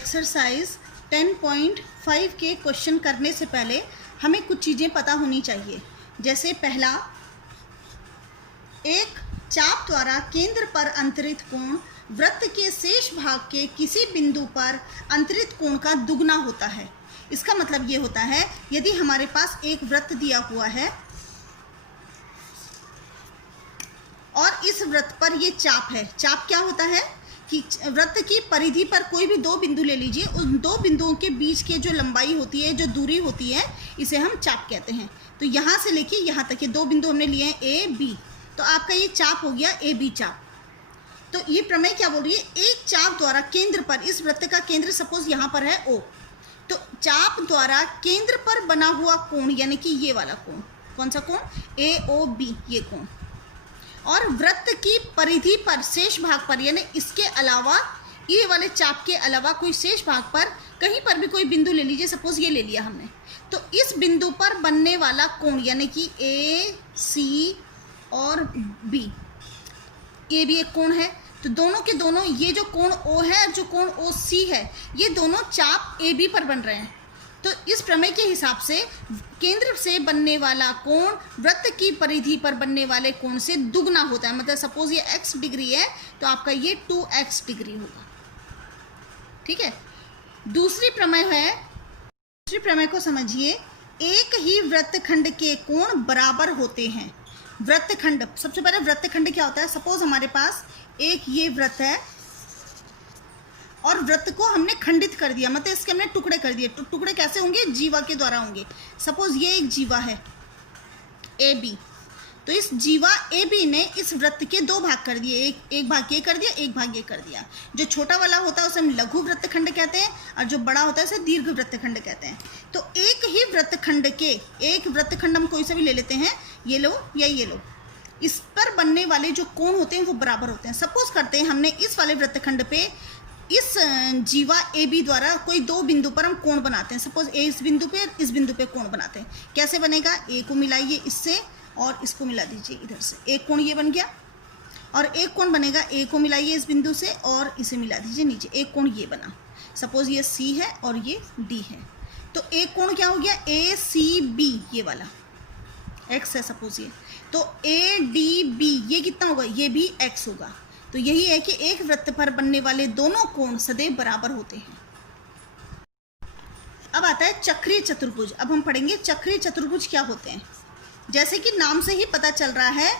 Exercise 10.5 के question करने से पहले हमें कुछ चीज़ें पता होनी चाहिए। जैसे पहला, एक चाप द्वारा केंद्र पर अंतरित कोण वृत्त के शेष भाग के किसी बिंदु पर अंतरित कोण का दुगना होता है। इसका मतलब ये होता है, यदि हमारे पास एक वृत्त दिया हुआ है और इस वृत्त पर ये चाप है। चाप क्या होता है कि वृत्त की परिधि पर कोई भी दो बिंदु ले लीजिए, उन दो बिंदुओं के बीच के जो लंबाई होती है, जो दूरी होती है, इसे हम चाप कहते हैं। तो यहाँ से लेके यहाँ तक ये दो बिंदु हमने लिए हैं ए बी, तो आपका ये चाप हो गया ए बी चाप। तो ये प्रमेय क्या बोल रही है, एक चाप द्वारा केंद्र पर, इस वृत्त का केंद्र सपोज यहाँ पर है ओ, तो चाप द्वारा केंद्र पर बना हुआ कोण यानी कि ये वाला कोण, कौन सा कोण, ए ओ बी, ये कोण, और वृत्त की परिधि पर शेष भाग पर यानी इसके अलावा, ये वाले चाप के अलावा कोई शेष भाग पर कहीं पर भी कोई बिंदु ले लीजिए, सपोज ये ले लिया हमने, तो इस बिंदु पर बनने वाला कोण यानी कि ए सी और बी, ये भी एक कोण है। तो दोनों के दोनों, ये जो कोण ओ है और जो कोण ओ सी है, ये दोनों चाप ए बी पर बन रहे हैं। तो इस प्रमेय के हिसाब से केंद्र से बनने वाला कोण वृत्त की परिधि पर बनने वाले कोण से दुगना होता है। मतलब सपोज ये x डिग्री है तो आपका ये 2x डिग्री होगा। ठीक है। दूसरी प्रमेय है, दूसरी प्रमेय को समझिए, एक ही वृत्तखंड के कोण बराबर होते हैं। वृत्तखंड, सबसे पहले वृत्तखंड क्या होता है, सपोज हमारे पास एक ये वृत्त है और वृत्त को हमने खंडित कर दिया, मतलब इसके हमने टुकड़े कर दिए। तो टुकड़े कैसे होंगे, जीवा के द्वारा होंगे। सपोज ये एक जीवा है ए बी, तो इस जीवा ए बी ने इस वृत्त के दो भाग कर दिए, एक भाग ये कर दिया, एक भाग ये कर दिया। जो छोटा वाला होता है उसे हम लघु वृत्तखंड कहते हैं और जो बड़ा होता है उसे दीर्घ वृत्तखंड कहते हैं। तो एक ही वृत्तखंड के, एक वृत्तखंड हम कोई से भी ले लेते हैं, ये लो या ये लो, इस पर बनने वाले जो कोण होते हैं वो बराबर होते हैं। सपोज करते हैं हमने इस वाले वृत्तखंड पे इस जीवा ए बी द्वारा कोई दो बिंदु पर हम कोण बनाते हैं। सपोज ए इस बिंदु पे, इस बिंदु पे कोण बनाते हैं। कैसे बनेगा, ए को मिलाइए इससे और इसको मिला दीजिए इधर से, एक कोण ये बन गया, और एक कोण बनेगा, ए को मिलाइए इस बिंदु से और इसे मिला दीजिए नीचे, एक कोण ये बना। सपोज ये सी है और ये डी है, तो एक कोण क्या हो गया, ए सी बी, ये वाला एक्स है सपोज ये, तो ए डी बी ये कितना होगा, ये भी एक्स होगा। तो यही है कि एक वृत्त पर बनने वाले दोनों कोण सदैव बराबर होते हैं। अब आता है चक्रीय चतुर्भुज। अब हम पढ़ेंगे चक्रीय चतुर्भुज क्या होते हैं। जैसे कि नाम से ही पता चल रहा है,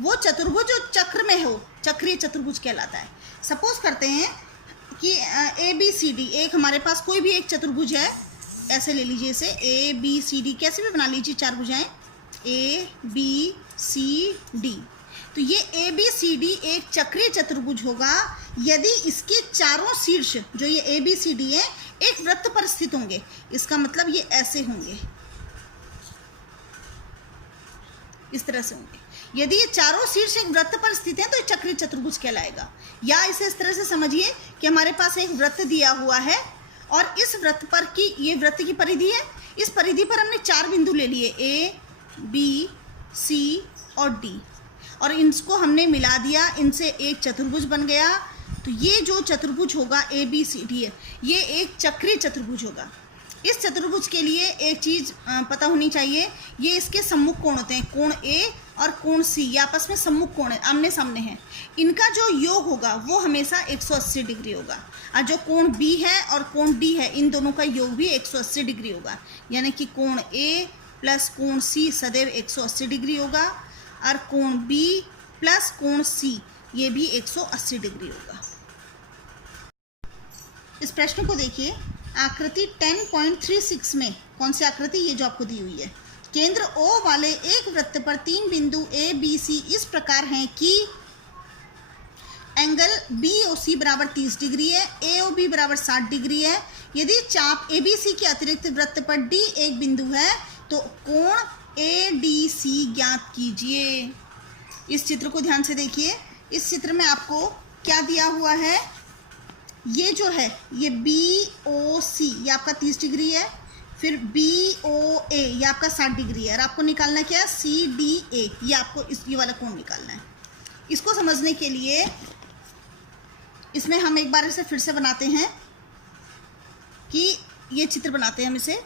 वो चतुर्भुज जो चक्र में हो चक्रीय चतुर्भुज कहलाता है। सपोज करते हैं कि ए बी सी डी, एक हमारे पास कोई भी एक चतुर्भुज है, ऐसे ले लीजिए इसे, ए बी सी डी, कैसे भी बना लीजिए, चार भुजाएं, ए बी सी डी। तो ये ए बी सी डी एक चक्रीय चतुर्भुज होगा यदि इसके चारों शीर्ष, जो ये ए बी सी डी है, एक वृत्त पर स्थित होंगे। इसका मतलब ये ऐसे होंगे, इस तरह से होंगे। यदि ये चारों शीर्ष एक वृत्त पर स्थित हैं तो ये चक्रीय चतुर्भुज कहलाएगा। या इसे इस तरह से समझिए कि हमारे पास एक वृत्त दिया हुआ है और इस वृत्त पर की, ये वृत्त की परिधि है, इस परिधि पर हमने चार बिंदु ले लिए, ए बी सी और डी, और इनको हमने मिला दिया, इनसे एक चतुर्भुज बन गया। तो ये जो चतुर्भुज होगा ए बी सी डी है, ये एक चक्रीय चतुर्भुज होगा। इस चतुर्भुज के लिए एक चीज़ पता होनी चाहिए, ये इसके सम्मुख कोण होते हैं, कोण ए और कोण सी, ये आपस में सम्मुख कोण है, आमने सामने हैं। इनका जो योग होगा वो हमेशा 180 डिग्री होगा, और जो कोण बी है और कोण डी है, इन दोनों का योग भी 180 डिग्री होगा। यानी कि कोण ए प्लस कोण सी सदैव 180 डिग्री होगा, और कोण बी प्लस कोण सी ये भी 180 डिग्री होगा। इस प्रश्न को देखिए, आकृति 10.36 में कौन सी आकृति, ये जो आपको दी हुई है, केंद्र O वाले एक वृत्त पर तीन बिंदु ए बी सी इस प्रकार हैं कि एंगल बी ओ सी बराबर 30 डिग्री है, ए ओ बी बराबर 60 डिग्री है। यदि चाप ए बी सी के अतिरिक्त वृत्त पर डी एक बिंदु है तो कोण ए डी सी ज्ञात कीजिए। इस चित्र को ध्यान से देखिए। इस चित्र में आपको क्या दिया हुआ है, ये जो है ये बी ओ सी ये आपका 30 डिग्री है, फिर बी ओ ए ये आपका 60 डिग्री है, और आपको निकालना क्या है, सी डी ए, ये आपको ये वाला कोण निकालना है। इसको समझने के लिए इसमें हम एक बार इसे फिर से बनाते हैं। कि ये चित्र बनाते हैं हम इसे,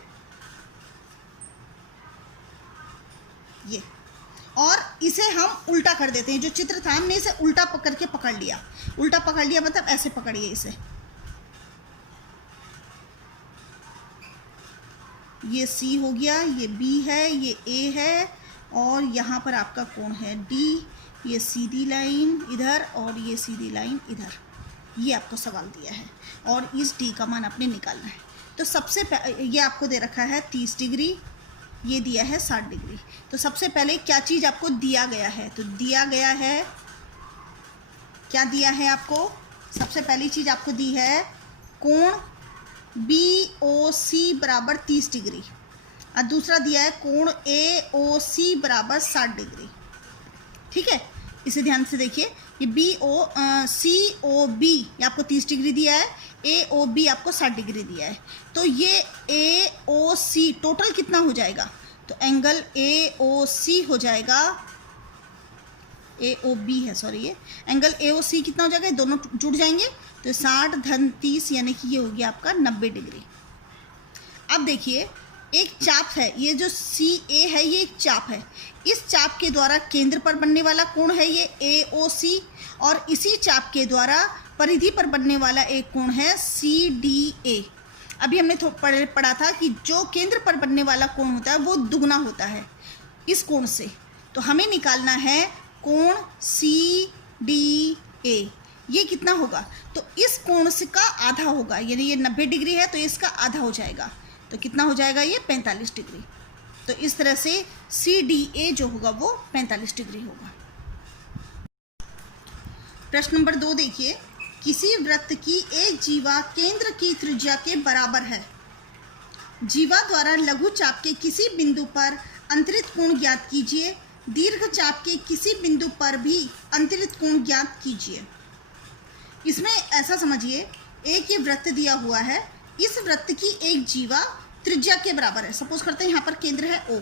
ये, और इसे हम उल्टा कर देते हैं। जो चित्र था हमने इसे उल्टा पकड़ के पकड़ लिया। उल्टा पकड़ लिया मतलब ऐसे पकड़िए इसे, ये C हो गया, ये B है, ये A है, और यहाँ पर आपका कोण है D, ये सीधी लाइन इधर और ये सीधी लाइन इधर। ये आपको सवाल दिया है और इस D का मान आपने निकालना है। तो सबसे ये आपको दे रखा है 30 डिग्री, ये दिया है 60 डिग्री। तो सबसे पहले क्या चीज़ आपको दिया गया है? तो दिया गया है, क्या दिया है आपको? सबसे पहली चीज़ आपको दी है कोण BOC बराबर 30 डिग्री, और दूसरा दिया है कोण AOC बराबर 60 डिग्री। ठीक है, इसे ध्यान से देखिए, ये COB ये आपको 30 डिग्री दिया है, AOB आपको 60 डिग्री दिया है। तो ये AOC टोटल कितना हो जाएगा? तो एंगल AOC हो जाएगा, AOB है सॉरी, ये एंगल AOC कितना हो जाएगा? दोनों जुड़ जाएंगे तो 60 धन 30 यानी कि ये हो गया आपका 90 डिग्री। अब देखिए एक चाप है, ये जो CA है ये एक चाप है। इस चाप के द्वारा केंद्र पर बनने वाला कोण है ये AOC, और इसी चाप के द्वारा परिधि पर बनने वाला एक कोण है CDA। अभी हमने पढ़ा था कि जो केंद्र पर बनने वाला कोण होता है वो दुगना होता है इस कोण से। तो हमें निकालना है कोण CDA, ये कितना होगा? तो इस कोण से का आधा होगा, यानी ये 90 डिग्री है तो इसका आधा हो जाएगा, तो कितना हो जाएगा? ये 45 डिग्री। तो इस तरह से CDA जो होगा वो 45 डिग्री होगा। प्रश्न नंबर 2 देखिए, किसी वृत्त की एक जीवा केंद्र की त्रिज्या के बराबर है। जीवा द्वारा लघु चाप के किसी बिंदु पर अंतरित कोण ज्ञात कीजिए। दीर्घ चाप के किसी बिंदु पर भी अंतरित कोण ज्ञात कीजिए। इसमें ऐसा समझिए, एक ये वृत्त दिया हुआ है, इस वृत्त की एक जीवा त्रिज्या के बराबर है। सपोज करते हैं यहाँ पर केंद्र है O,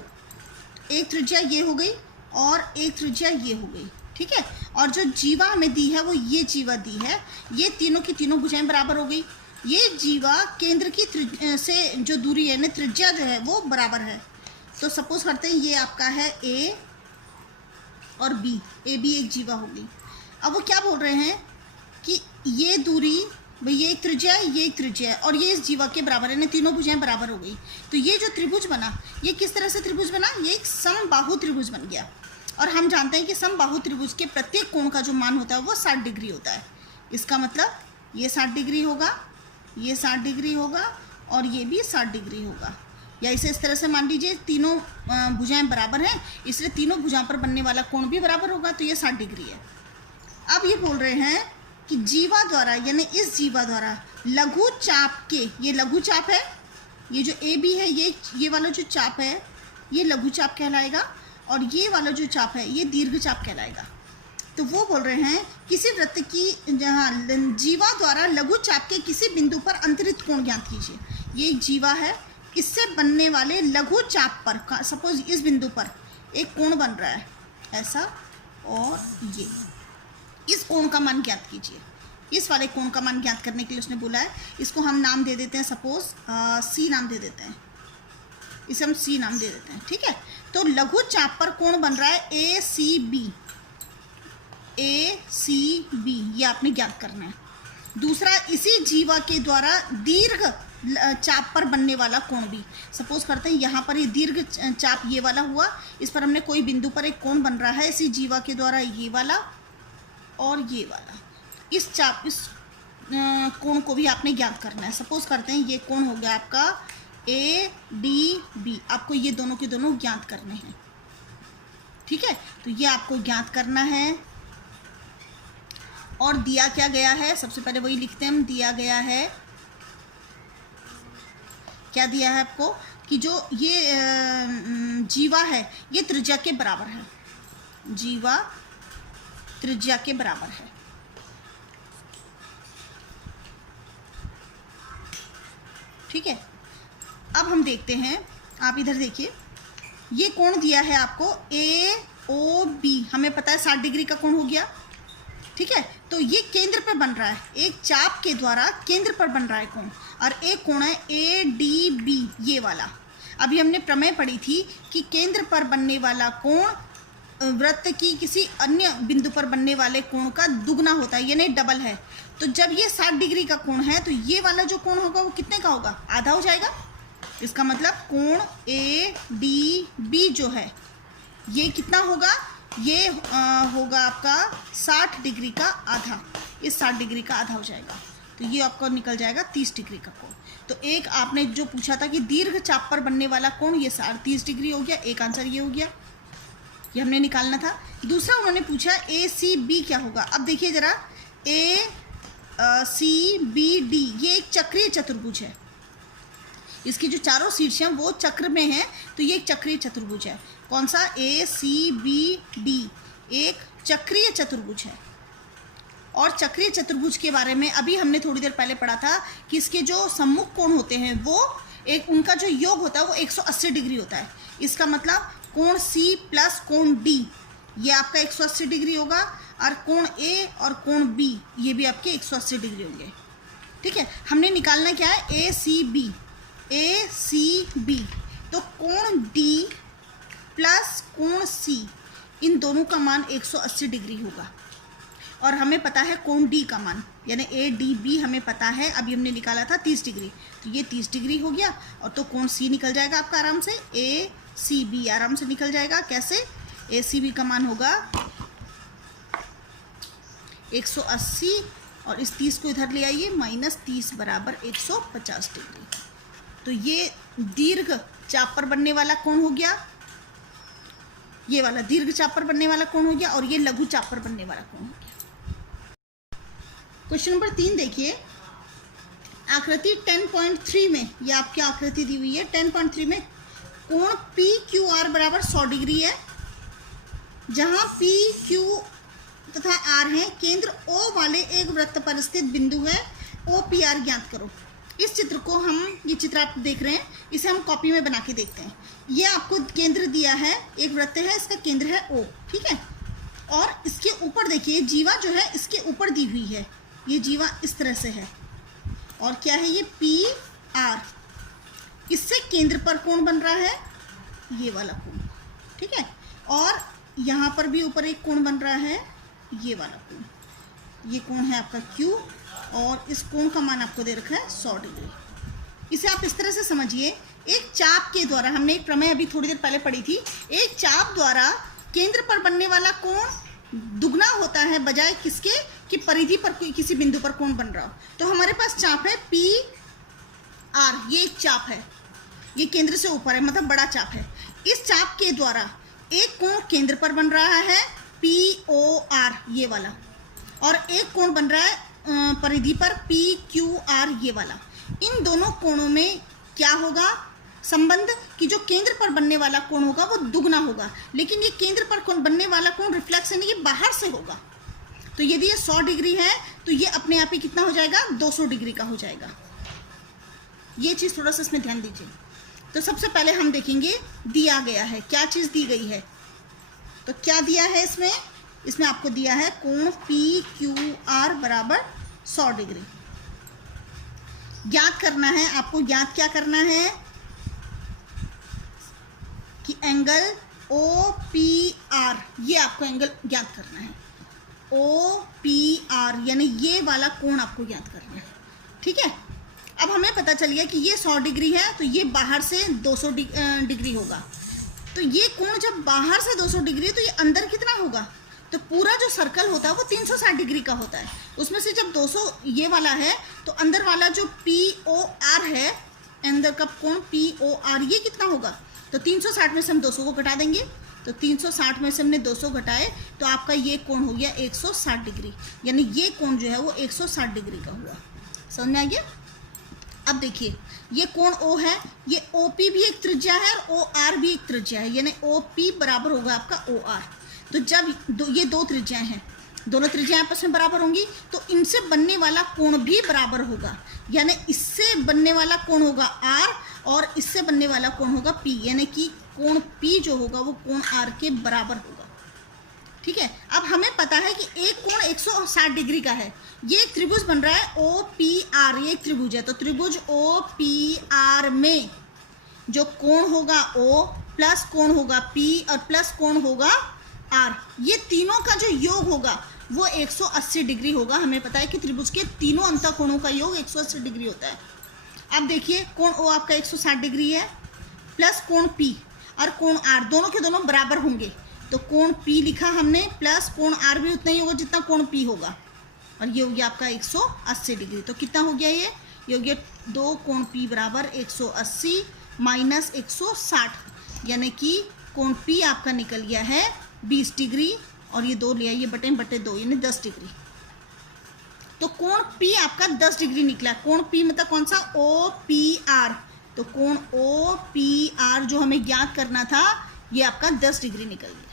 एक त्रिज्या ये हो गई और एक त्रिज्या ये हो गई। ठीक है, और जो जीवा हमें दी है वो ये जीवा दी है, ये तीनों की तीनों भुजाएं बराबर हो गई। ये जीवा केंद्र की से जो दूरी है ना, त्रिज्या जो है वो बराबर है। तो सपोज करते हैं ये आपका है A और B, AB एक जीवा होगी। अब वो क्या बोल रहे हैं कि ये दूरी, भाई ये एक त्रिज्या है, ये एक त्रिज्या है, और ये इस जीवा के बराबर है ना, तीनों भुजाएं बराबर हो गई। तो ये जो त्रिभुज बना, ये किस तरह से त्रिभुज बना? ये एक समबाहु त्रिभुज बन गया। और हम जानते हैं कि समबाहु त्रिभुज के प्रत्येक कोण का जो मान होता है वो 60 डिग्री होता है। इसका मतलब ये 60 डिग्री होगा, ये 60 डिग्री होगा और ये भी 60 डिग्री होगा। या इसे इस तरह से मान लीजिए, तीनों भुजाएं बराबर हैं, इसलिए तीनों भुजाओं पर बनने वाला कोण भी बराबर होगा, तो ये 60 डिग्री है। अब ये बोल रहे हैं कि जीवा द्वारा, यानी इस जीवा द्वारा लघु चाप के, ये लघु चाप है, ये जो AB है, ये वाला जो चाप है ये लघु चाप कहलाएगा, और ये वाला जो चाप है ये दीर्घ चाप कहलाएगा। तो वो बोल रहे हैं किसी वृत्त की जहाँ जीवा द्वारा लघु चाप के किसी बिंदु पर अंतरित कोण ज्ञात कीजिए। ये एक जीवा है, इससे बनने वाले लघु चाप पर, सपोज इस बिंदु पर एक कोण बन रहा है ऐसा, और ये, इस कोण का मान ज्ञात कीजिए। इस वाले कोण का मान ज्ञात करने के लिए उसने बोला है, इसको हम नाम दे देते हैं, सपोज C नाम दे देते हैं, इसे हम C नाम दे देते हैं। ठीक है, तो लघु चाप पर कोण बन रहा है ACB, ये आपने ज्ञात करना है। दूसरा, इसी जीवा के द्वारा दीर्घ चाप पर बनने वाला कोण भी, सपोज करते हैं यहाँ पर ये दीर्घ चाप ये वाला हुआ, इस पर हमने कोई बिंदु पर एक कोण बन रहा है इसी जीवा के द्वारा, ये वाला और ये वाला, इस चाप, इस कोण को भी आपने ज्ञात करना है। सपोज करते हैं ये कोण हो गया आपका ADB, आपको ये दोनों के दोनों ज्ञात करने हैं। ठीक है, तो ये आपको ज्ञात करना है। और दिया क्या गया है, सबसे पहले वही लिखते हैं हम, दिया गया है, क्या दिया है आपको कि जो ये जीवा है ये त्रिज्या के बराबर है, जीवा त्रिज्या के बराबर है। ठीक है, अब हम देखते हैं, आप इधर देखिए, ये कोण दिया है आपको AOB, हमें पता है 60 डिग्री का कोण हो गया। ठीक है, तो ये केंद्र पर बन रहा है, एक चाप के द्वारा केंद्र पर बन रहा है कोण। और एक कोण है ADB, ये वाला। अभी हमने प्रमेय पढ़ी थी कि केंद्र पर बनने वाला कोण वृत्त की किसी अन्य बिंदु पर बनने वाले कोण का दुगना होता है, यानी डबल है। तो जब ये 60 डिग्री का कोण है तो ये वाला जो कोण होगा वो कितने का होगा, आधा हो जाएगा। इसका मतलब कोण ADB जो है ये कितना होगा, ये होगा आपका 60 डिग्री का आधा, इस 60 डिग्री का आधा हो जाएगा। तो ये आपको निकल जाएगा 30 डिग्री का कोण। तो एक आपने जो पूछा था कि दीर्घ चाप पर बनने वाला कोण, ये 30 डिग्री हो गया, एक आंसर ये हो गया, ये हमने निकालना था। दूसरा उन्होंने पूछा ACB क्या होगा। अब देखिए जरा, ACBD ये एक चक्रीय चतुर्भुज है, इसकी जो चारों शीर्ष हैं वो चक्र में है, तो ये एक चक्रीय चतुर्भुज है। कौन सा, ACBD एक चक्रीय चतुर्भुज है। और चक्रीय चतुर्भुज के बारे में अभी हमने थोड़ी देर पहले पढ़ा था कि इसके जो सम्मुख कोण होते हैं वो एक, उनका जो योग होता है वो 180 डिग्री होता है। इसका मतलब कोण C प्लस कोण D ये आपका 180 डिग्री होगा, और कोण A और कोण B ये भी आपके 180 डिग्री होंगे। ठीक है, हमने निकालना क्या है, ACB। तो कोण D प्लस कोण C इन दोनों का मान 180 डिग्री होगा, और हमें पता है कोण D का मान, यानी ADB हमें पता है, अभी हमने निकाला था 30 डिग्री, तो ये 30 डिग्री हो गया। और तो कोण C निकल जाएगा आपका आराम से, ACB आराम से निकल जाएगा। कैसे, ACB का मान होगा 180, और इस 30 को इधर ले आइए, -30 बराबर 150 डिग्री। तो ये दीर्घ चाप पर बनने वाला कोण हो गया, ये वाला दीर्घ चाप पर बनने वाला कोण हो गया, और ये लघु चाप पर बनने वाला कोण हो गया। क्वेश्चन नंबर 3 देखिए, आकृति 10.3 में, ये आपकी आकृति दी हुई है 10.3 में कोण PQR बराबर 100 डिग्री है, जहां PQ तथा R है, केंद्र O वाले एक वृत्त पर स्थित बिंदु है, OPR ज्ञात करो। इस चित्र को हम, ये चित्र आप देख रहे हैं, इसे हम कॉपी में बना के देखते हैं। ये आपको केंद्र दिया है, एक वृत्त है, इसका केंद्र है O, ठीक है। और इसके ऊपर देखिए जीवा जो है इसके ऊपर दी हुई है, ये जीवा इस तरह से है, और क्या है ये PR, इससे केंद्र पर कोण बन रहा है ये वाला कोण, ठीक है। और यहाँ पर भी ऊपर एक कोण बन रहा है, ये वाला कोण, ये कोण है आपका Q, और इस कोण का मान आपको दे रखा है 100 डिग्री। इसे आप इस तरह से समझिए, एक चाप के द्वारा, हमने एक प्रमेय अभी थोड़ी देर पहले पढ़ी थी, एक चाप द्वारा केंद्र पर बनने वाला कोण दुगना होता है बजाय किसके, कि परिधि पर किसी बिंदु पर कोण बन रहा हो। तो हमारे पास चाप है PR, ये एक चाप है, ये केंद्र से ऊपर है, मतलब बड़ा चाप है। इस चाप के द्वारा एक कोण केंद्र पर बन रहा है POR ये वाला, और एक कोण बन रहा है परिधि पर PQR ये वाला। इन दोनों कोणों में क्या होगा संबंध, कि जो केंद्र पर बनने वाला कोण होगा वो दुगना होगा, लेकिन ये केंद्र पर बनने वाला कोण रिफ्लेक्शन ये बाहर से होगा। तो यदि ये 100 डिग्री है तो ये अपने आप ही कितना हो जाएगा, 200 डिग्री का हो जाएगा। ये चीज़ थोड़ा सा इसमें ध्यान दीजिए। तो सबसे पहले हम देखेंगे दिया गया है, क्या चीज़ दी गई है। तो क्या दिया है इसमें, इसमें आपको दिया है कोण PQR बराबर 100 डिग्री। ज्ञात करना है आपको, ज्ञात क्या करना है कि एंगल OPR, ये आपको एंगल ज्ञात करना है, OPR यानी ये वाला कोण आपको ज्ञात करना है, ठीक है। अब हमें पता चल गया कि ये 100 डिग्री है, तो ये बाहर से 200 डिग्री होगा। तो ये कोण जब बाहर से 200 डिग्री है तो ये अंदर कितना होगा, तो पूरा जो सर्कल होता है वो 360 डिग्री का होता है। उसमें से जब 200 ये वाला है तो अंदर वाला जो POR है, अंदर का कोण POR ये कितना होगा, तो 360 में से हम 200 को घटा देंगे, तो 360 में से हमने 200 घटाए तो आपका ये कोण हो गया 160 डिग्री, यानी ये कोण जो है वो 160 डिग्री का हुआ। समझ में आ गया। अब देखिए ये कोण O है, ये OP भी एक त्रिज्या है और OR भी एक त्रिज्या है, यानी OP बराबर होगा आपका OR। तो जब ये दो त्रिज्याएं हैं, दोनों त्रिज्याएं आपस में बराबर होंगी तो इनसे बनने वाला कोण भी बराबर होगा, यानी इससे बनने वाला कोण होगा R और इससे बनने वाला कोण होगा P, यानी कि कोण P जो होगा वो कोण R के बराबर होगा। ठीक है। अब हमें पता है कि एक कोण 160 डिग्री का है। ये एक त्रिभुज बन रहा है OPR, ये एक त्रिभुज है। तो त्रिभुज OPR में जो कोण होगा O प्लस कोण होगा P और प्लस कोण होगा R, ये तीनों का जो योग होगा वो 180 डिग्री होगा। हमें पता है कि त्रिभुज के तीनों अंतःकोणों का योग 180 डिग्री होता है। अब देखिए कोण O आपका 160 डिग्री है प्लस कोण P और कोण R दोनों के दोनों बराबर होंगे। तो कोण P लिखा हमने प्लस कोण R भी उतना ही होगा जितना कोण P होगा, और ये हो गया आपका 180 डिग्री। तो कितना हो गया ये हो गया 2 कोण P बराबर 180 माइनस 160, यानी कि कोण P आपका निकल गया है 20 डिग्री और ये 2 लिया, ये बटे 2 यानी 10 डिग्री। तो कोण P आपका 10 डिग्री निकला। कोण P मतलब कौन सा OPR, तो कोण OPR जो हमें ज्ञात करना था ये आपका 10 डिग्री निकल गया।